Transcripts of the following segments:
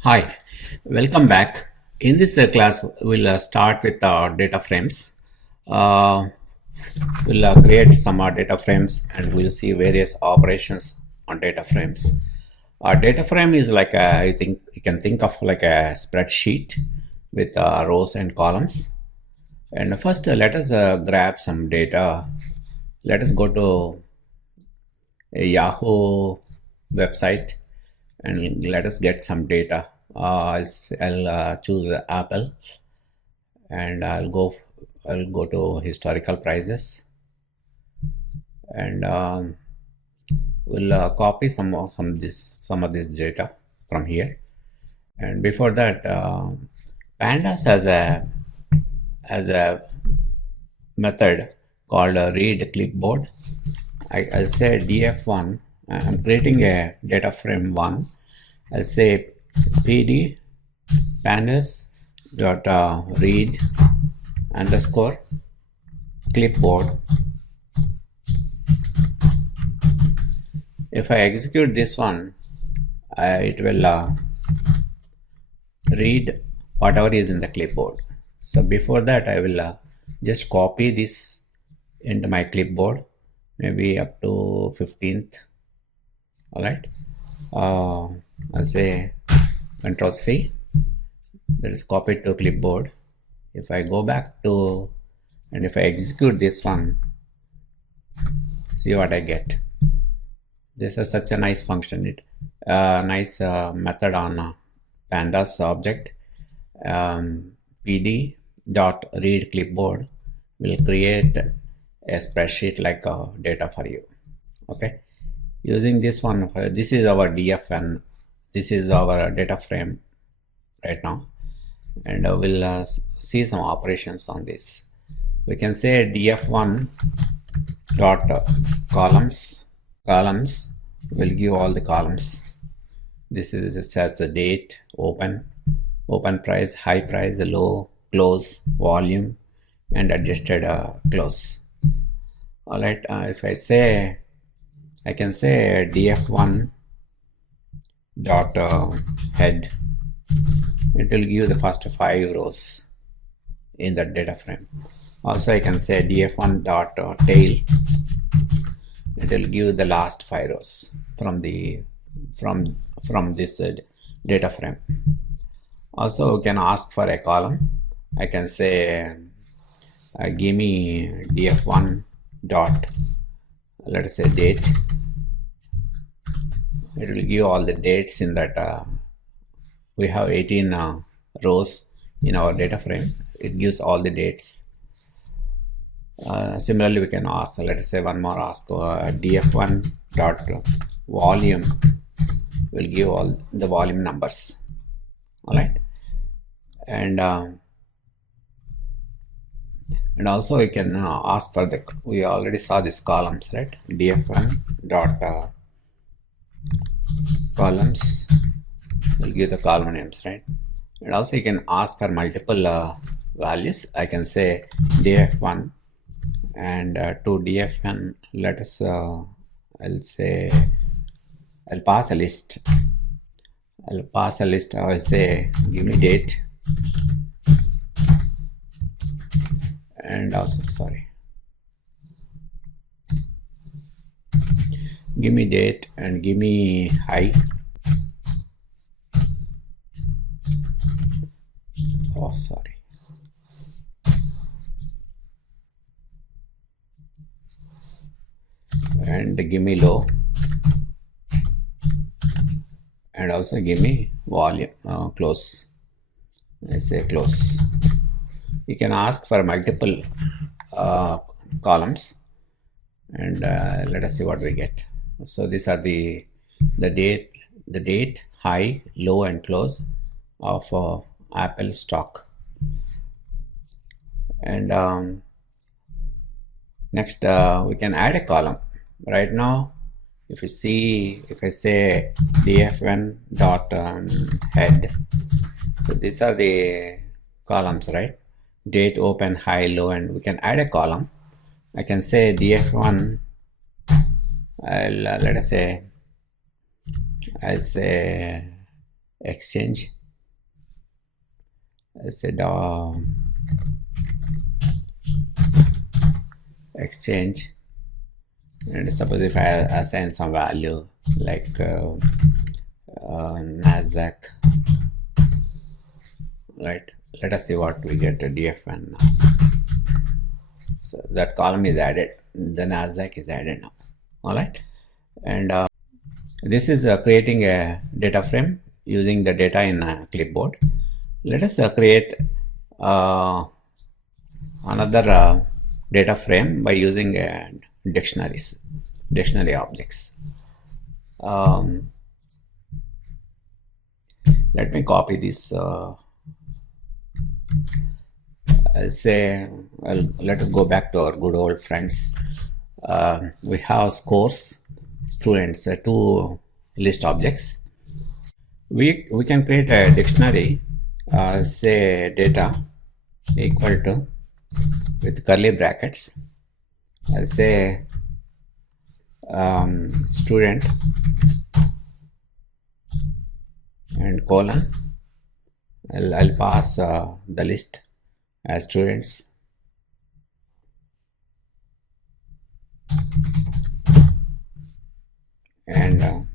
Hi, welcome back. In this class, we'll start with data frames. Uh, we'll create some data frames and we'll see various operations on data frames. A data frame is like I think you can think of like a spreadsheet with rows and columns. And first, let us grab some data. Let us go to a Yahoo website and let us get some data. I'll choose Apple and I'll go to historical prices and we'll copy some of this data from here. And before that, Pandas has a method called read clipboard. I'll say df1. I'm creating a data frame 1. I'll say pd pandas dot read underscore clipboard. If I execute this one, it will read whatever is in the clipboard. So before that, I will just copy this into my clipboard, maybe up to 15th. All right. I'll say Control C. That is copied to clipboard. If I go back to and if I execute this one, see what I get. This is such a nice function. It nice method on pandas object. PD dot read clipboard will create a spreadsheet like data for you. Okay, using this one, this is our dfn. This is our data frame right now, and we'll see some operations on this. We can say df1 dot columns will give all the columns. This is it says the date, open price, high price, low, close, volume, and adjusted close. All right. If I say, I can say df1 dot head. It will give the first 5 rows in that data frame. Also, I can say df1 dot tail. It will give the last 5 rows from this data frame. Also, we can ask for a column. I can say give me df1 dot, let us say date. It will give all the dates in that. We have 18 rows in our data frame. It gives all the dates. Similarly, we can ask, let us say one more ask, df1 dot volume will give all the volume numbers. All right, and also we can ask for the, we already saw these columns, right? df1 dot columns will give the column names, right? And also you can ask for multiple values. I can say df1 and to dfn, let us I'll say I'll pass a list. I will say give me date, and also give me date and give me high. Oh, sorry. And give me low, and also give me volume close. I say close. You can ask for multiple columns, and let us see what we get. So these are the date, high, low, and close of Apple stock. And next we can add a column. Right now, if you see, if I say dfn dot head, so these are the columns, right? Date, open, high, low, and we can add a column. I can say df1, let us say I say exchange. I say exchange, and suppose if I assign some value like Nasdaq, right? Let us see what we get. DFN now. So that column is added. The Nasdaq is added now. All right, and this is creating a data frame using the data in a clipboard. Let us create another data frame by using dictionary objects. Let me copy this. I'll say, let us go back to our good old friends. We have scores, students, two list objects. We can create a dictionary, say data equal to, with curly brackets, I'll say student and colon. I'll pass the list as students, and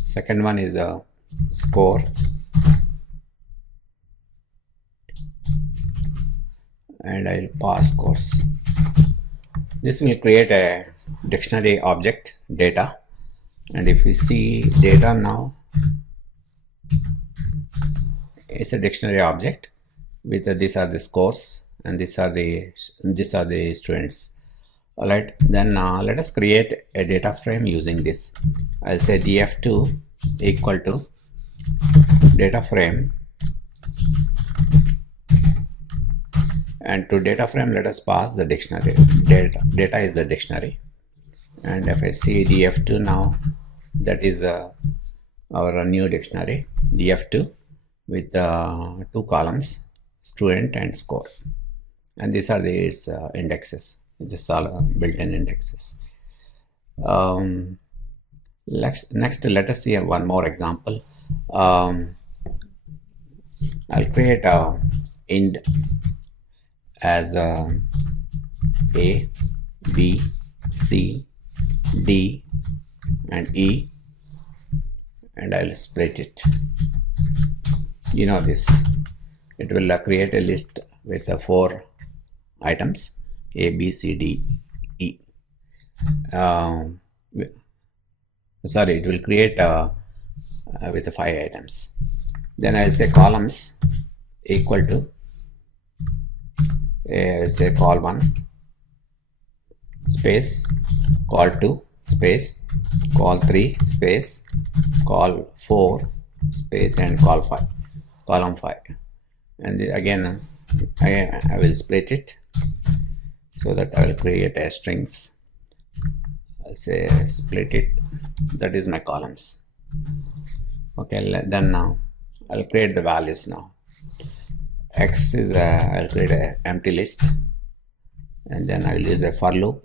second one is a score, and I'll pass course. This will create a dictionary object data, and if we see data now, it's a dictionary object with these are the scores and these are the students. All right, then let us create a data frame using this. I'll say df2 equal to data frame, and to data frame let us pass the dictionary. Data is the dictionary, and if I see df2 now, that is our new dictionary df2 with two columns, student and score, and these are its indexes. These are built-in indexes. Next, let us see one more example. I'll create a int as A, B, C, D, and E, and I'll split it. You know this. It will create a list with 4 items, A, B, C, D, E. Sorry, it will create with 5 items. Then I'll say columns equal to, say call 1 space, call 2 space, call 3 space, call 4 space, and call 5, column 5. And again I will split it so that I will create a strings. I'll say split it, that is my columns. Okay, then now I'll create the values now. X is I'll create an empty list, and then I will use a for loop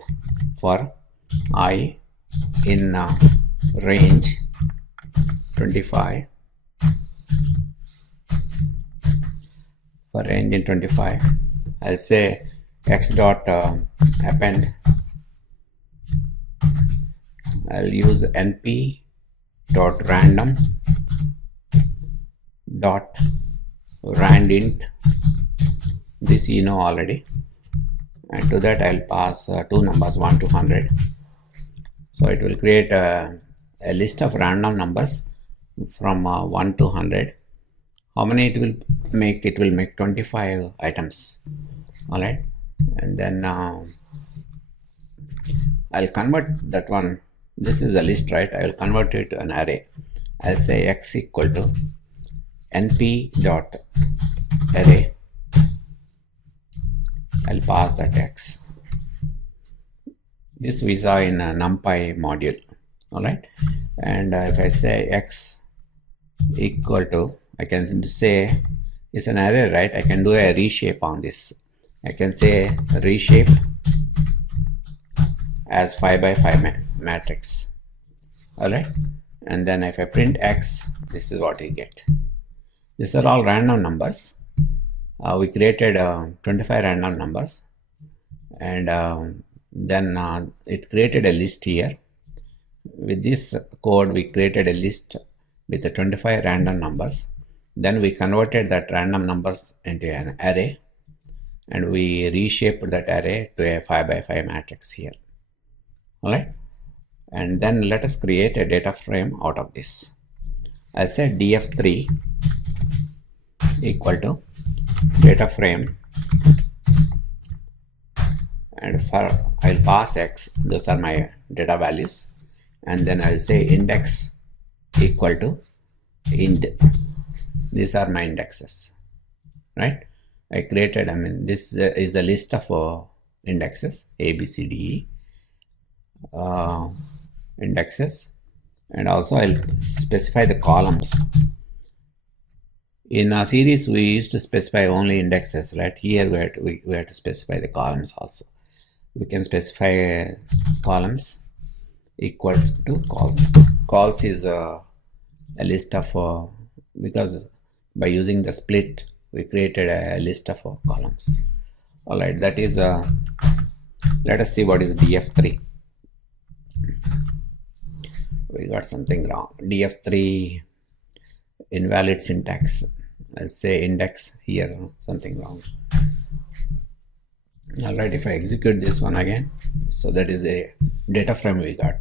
for I in range 25. For range in 25, I'll say x dot append. I'll use np dot random dot randint. This you know already, and to that I'll pass two numbers 1 to 100. So it will create a list of random numbers from 1 to 100. How many it will make? It will make 25 items. All right, and then I'll convert that one. This is a list, right? I will convert it to an array. I'll say x equal to np dot array. I'll pass that x. This we saw in a NumPy module. All right, and if I say x equal to, I can say it's an array, right? I can do a reshape on this. I can say reshape as 5 by 5 matrix. All right, and then if I print x, this is what you get. These are all random numbers. We created 25 random numbers, and then it created a list here. With this code, we created a list with the 25 random numbers. Then we converted that random numbers into an array, and we reshaped that array to a 5 by 5 matrix here. All right, and then let us create a data frame out of this. I said df3 equal to data frame, and I'll pass x, those are my data values, and then I'll say index equal to int. These are my indexes, right? I created, this is a list of indexes, A, B, C, D, E indexes, and also I'll specify the columns. In a series, we used to specify only indexes, right? Here we have to specify the columns also. We can specify columns equal to calls. Calls is a list of, because by using the split, we created a list of columns. All right, that is, let us see what is df3. We got something wrong. df3 invalid syntax. I'll say index here, something wrong. All right, if I execute this one again, so that is a data frame we got.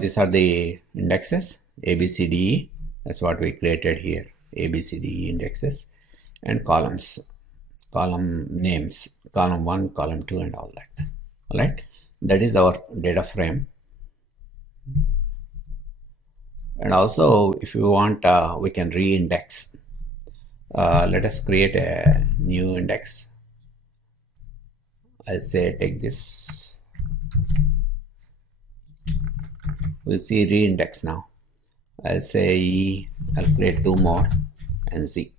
These are the indexes, A, B, C, D, E. That's what we created here, A, B, C, D, E indexes, and columns, column names, column 1, column 2, and all that. All right, that is our data frame. And also, if you want, we can re-index. Let us create a new index. I'll say take this. We'll see re-index now. I'll say E, I'll create 2 more, and Z.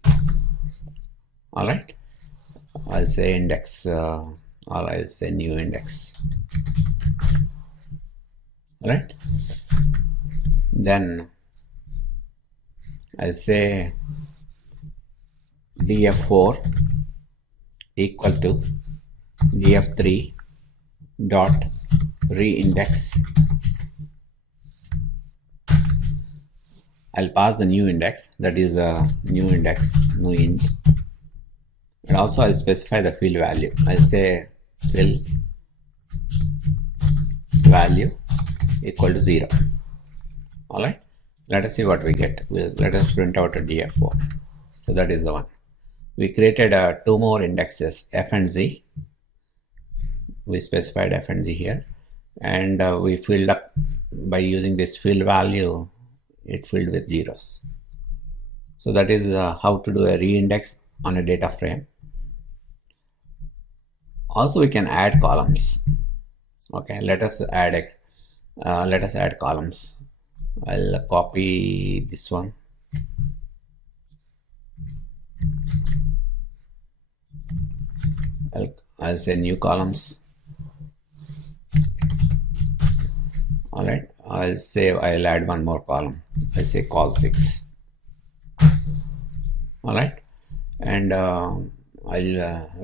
All right. I'll say index, or I'll say new index. All right. Then I say df4 equal to df3 dot reindex. I'll pass the new index, that is a new index, new int, and also I'll specify the field value. I'll say fill value equal to 0. All right, let us see what we get. Let us print out a df4. So that is the one. We created 2 more indexes, f and z. We specified f and z here, and we filled up by using this fill value. It filled with zeros. So that is how to do a reindex on a data frame. Also, we can add columns. Okay, let us add columns. I'll copy this one. I'll say new columns. All right, I'll add 1 more column. I say call 6. All right, and I'll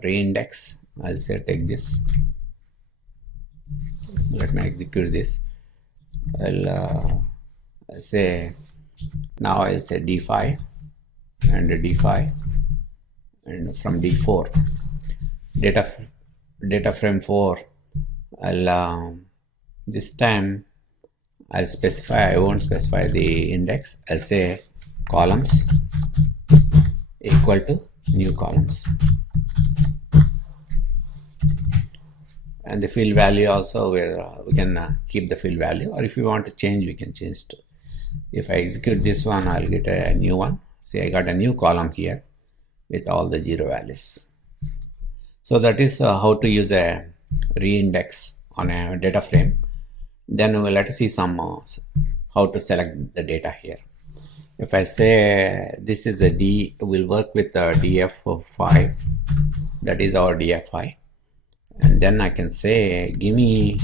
reindex. I'll say take this. Let me execute this. I'll say now I'll say d5 and d5, and from d4 data frame 4. I'll this time I'll specify, I won't specify the index. I'll say columns equal to new columns, and the field value also where we can keep the field value, or if you want to change, we can change to. If I execute this one, I'll get a new one. See, I got a new column here with all the 0 values. So that is how to use a reindex on a data frame. Then let us see some how to select the data here. If I say this is a D, we'll work with df5. That is our df5. And then I can say give me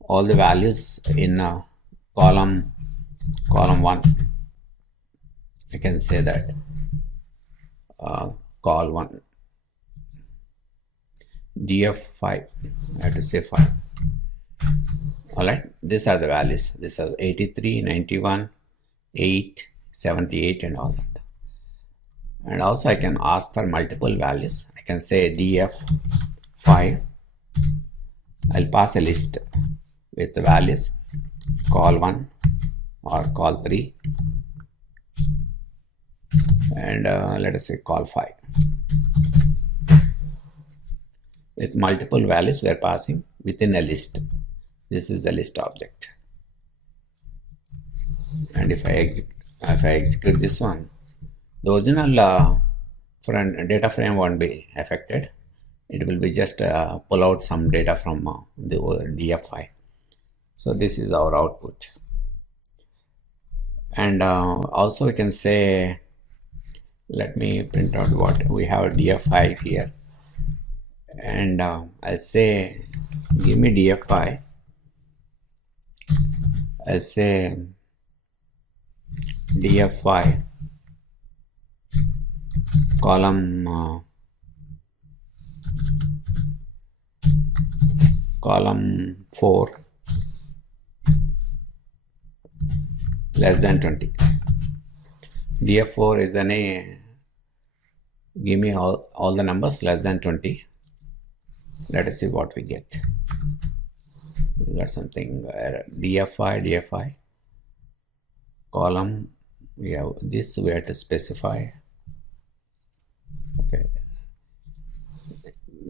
all the values in column column 1, I can say that call 1, df5, I have to say 5. Alright, these are the values. These are 83, 91, 8, 78 and all that. And also I can ask for multiple values. I can say df5, I'll pass a list with the values call 1 or call 3 and let us say call 5. With multiple values we are passing within a list. This is the list object. And if I execute this one, the original data frame won't be affected. It will be just pull out some data from the df5. So this is our output. And also we can say, let me print out what we have df5 here. And I say, give me df5. I say df5 column 4 less than 20. df4 is give me all the numbers less than 20. Let us see what we get. We got something df5 column, we have this, we have to specify. Okay,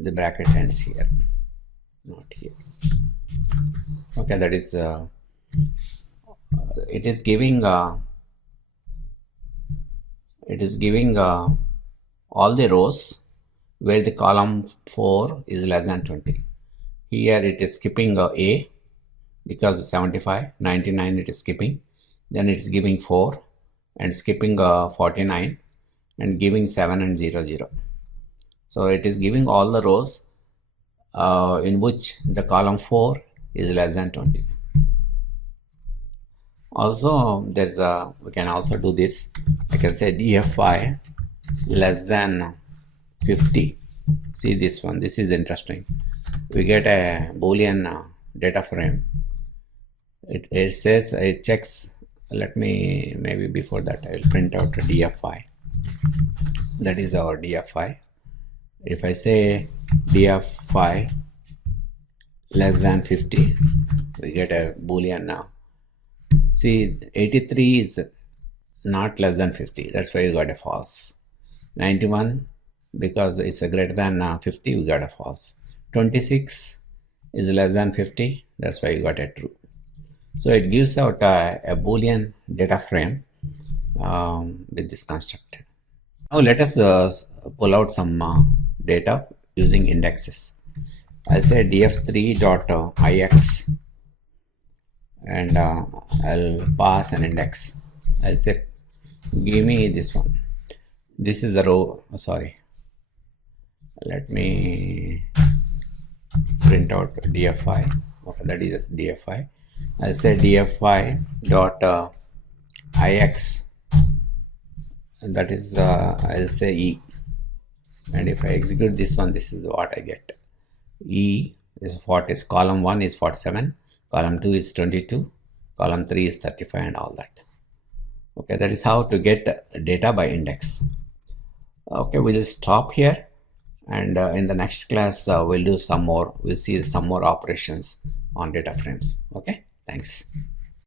the bracket ends here, not here. Okay, that is it is giving all the rows where the column 4 is less than 20. Here it is skipping A because 75, 99 it is skipping. Then it is giving 4 and skipping 49 and giving 7 and 0, 0. So it is giving all the rows in which the column 4 is less than 20. Also there's we can also do this. I can say df5 less than 50. See this one, this is interesting. We get a Boolean data frame. It says, it checks, let me, maybe before that I will print out a df5. That is our df5. If I say df5 less than 50, we get a Boolean now. See, 83 is not less than 50, that's why you got a false. 91, because it's a greater than 50, we got a false. 26 is less than 50, that's why you got a true. So it gives out a Boolean data frame with this construct. Now let us pull out some data using indexes. I'll say df3.ix and I'll pass an index. I'll say give me this one. This is the row, sorry. Let me print out df5. Okay, that is df5. I'll say df5.ix, and that is I'll say e, and if I execute this one, this is what I get. E is what is column 1 is 47, column 2 is 22, column 3 is 35 and all that. Okay, that is how to get data by index. Okay, we'll stop here, and in the next class we'll see some more operations on data frames. Okay, thanks.